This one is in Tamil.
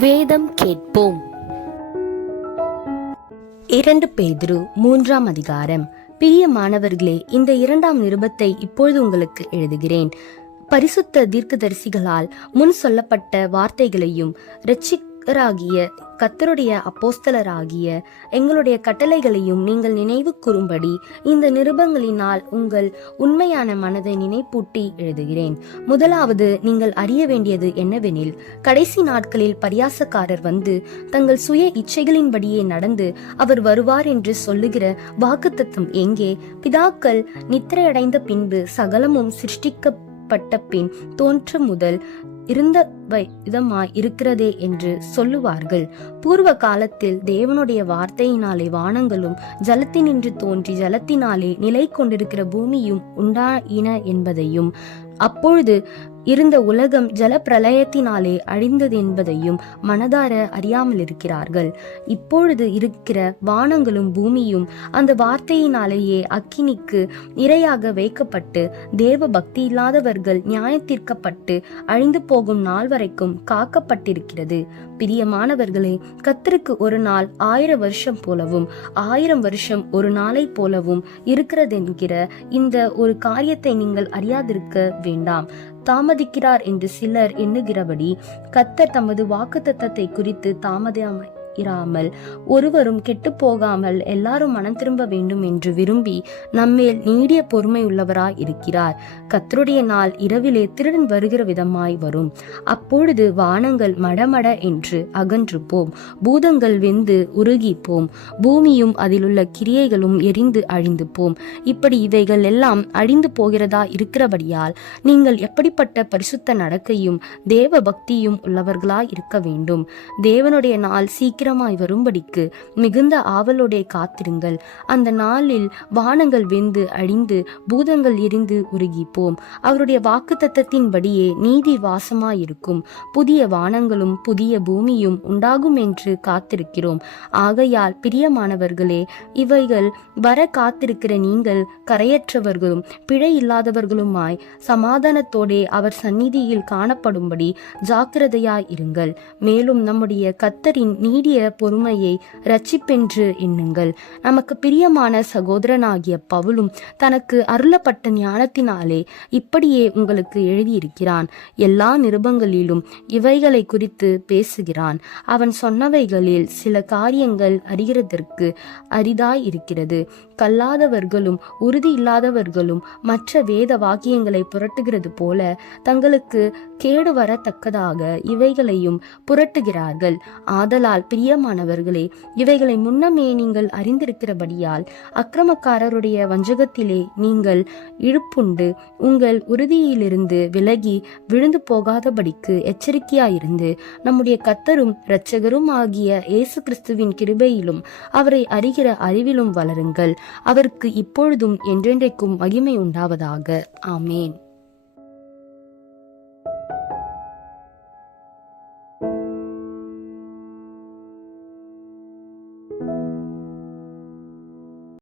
வேதம் கேட்போம். இரண்டு பேதுரு மூன்றாம் அதிகாரம். பிரிய மாணவர்களே இந்த இரண்டாம் நிருபத்தை இப்பொழுது உங்களுக்கு எழுதுகிறேன். பரிசுத்த தீர்க்கதரிசிகளால் முன் சொல்லப்பட்ட வார்த்தைகளையும் கர்த்தராகிய கத்தருடைய அப்போஸ்தலராகிய எங்களுடைய கட்டளைகளையும் நீங்கள் நினைவு கூறும்படி இந்த நிருபங்களினால் உங்கள் உண்மையான மனதை நினைப்பூட்டி எழுதுகிறேன். முதலாவது நீங்கள் அறிய வேண்டியது என்னவெனில் கடைசி நாட்களில் பரியாசக்காரர் வந்து தங்கள் சுய இச்சைகளின்படியே நடந்து அவர் வருவார் என்று சொல்லுகிற வாக்குத்தத்தம் எங்கே? பிதாக்கள் நித்திரையடைந்த பின்பு சகலமும் சிருஷ்டிக்கப்பட்ட பின் தோன்றும் முதல் இருந்த விதமாய் இருக்கிறதே என்று சொல்லுவார்கள். பூர்வ காலத்தில் தேவனுடைய வார்த்தையினாலே வானங்களும் ஜலத்தினின்று தோன்றி ஜலத்தினாலே நிலை கொண்டிருக்கிற பூமியும் உண்டாயின என்பதையும் அப்பொழுது இருந்த உலகம் ஜலப்பிரளயத்தினாலே அழிந்தது என்பதையும் மனதார அறியாமல் இருக்கிறார்கள் இப்பொழுது இருக்கிற வானங்களும் பூமியும் அந்த வார்த்தையினாலேயே அக்கினிக்கு இரையாக வைக்கப்பட்டு தேவ பக்தி இல்லாதவர்கள் நியாயத்தீர்க்கப்பட்டு அழிந்து போகும் நாள் வரைக்கும் காக்கப்பட்டிருக்கிறது. பிரியமானவர்களே கத்தருக்கு ஒரு நாள் ஆயிரம் வருஷம் போலவும் ஆயிரம் வருஷம் ஒரு நாளை போலவும் இருக்கிறதென்கிற இந்த ஒரு காரியத்தை நீங்கள் அறியாதிருக்க வேண்டாம். தாமதிக்கிறார் என்று சிலர் எண்ணுகிறபடி கத்தர் தமது வாக்குத்தத்தத்தை குறித்து தாமதமாய் இராமல் ஒருவரும் கெட்டு போகாமல் எல்லாரும் மனம் திரும்ப வேண்டும் என்று விரும்பி நம்மேல் நீடிய பொறுமை உள்ளவராய் இருக்கிறார். கத்தருடைய நாள் இரவிலே திருடன் வருகிற விதமாய் வரும். அப்பொழுது வானங்கள் மடமட என்று அகன்று போம் பூதங்கள் வெந்து உருகி போம் பூமியும் அதிலுள்ள கிரியைகளும் எரிந்து அழிந்து போம் இப்படி இவைகள் எல்லாம் அழிந்து போகிறதா இருக்கிறபடியால் நீங்கள் எப்படிப்பட்ட பரிசுத்த நடக்கையும் தேவ பக்தியும் உள்ளவர்களாய் இருக்க வேண்டும். தேவனுடைய நாள் சீக்கிரம் சீக்கிரமாய் வரும்படிக்கு மிகுந்த ஆவலோடே காத்திருங்கள். அந்த நாளில் வானங்கள் வெந்து அழிந்து பூதங்கள் எரிந்து உருகிப்போம். அவருடைய வாக்கு தத்தத்தின்படியே நீதி வாசமாயிருக்கும். புதிய வானங்களும் புதிய பூமியும் உண்டாகும் என்று காத்திருக்கிறோம். ஆகையால் பிரியமானவர்களே இவைகள் வர காத்திருக்கிற நீங்கள் கரையற்றவர்களும் பிழை இல்லாதவர்களுமாய் சமாதானத்தோடே அவர் சந்நிதியில் காணப்படும்படி ஜாக்கிரதையாய் இருங்கள். மேலும் நம்முடைய கத்தரின் நீடிய பொறுமையை ரட்சிப்பென்று எண்ணுங்கள். நமக்கு பிரியமான சகோதரனாகிய பவுலும் தனக்கு அருளப்பட்ட ஞானத்தினாலே இப்படியே உங்களுக்கு எழுதியிருக்கிறான். எல்லா நிருபங்களிலும் இவைகளை குறித்து பேசுகிறான். அவன் சொன்னவைகளில் சில காரியங்கள் அறிகிறதற்கு அரிதாய் இருக்கிறது கல்லாதவர்களும் உறுதி இல்லாதவர்களும் மற்ற வேத வாக்கியங்களை புரட்டுகிறது போல தங்களுக்கு கேடு வரத்தக்கதாக இவைகளையும் புரட்டுகிறார்கள். ஆதலால் பிரியமானவர்களே இவைகளை முன்னமே நீங்கள் அறிந்திருக்கிறபடியால் அக்கிரமக்காரருடைய வஞ்சகத்திலே நீங்கள் இழுப்புண்டு உங்கள் உறுதியிலிருந்து விலகி விழுந்து போகாதபடிக்கு எச்சரிக்கையாயிருந்து நம்முடைய கத்தரும் இரட்சகரும் ஆகிய இயேசு கிறிஸ்துவின் கிருபையிலும் அவரை அறிகிற அறிவிலும் வளருங்கள். அவருக்கு இப்பொழுதும் என்றென்றைக்கும் மகிமை உண்டாவதாக. ஆமேன்.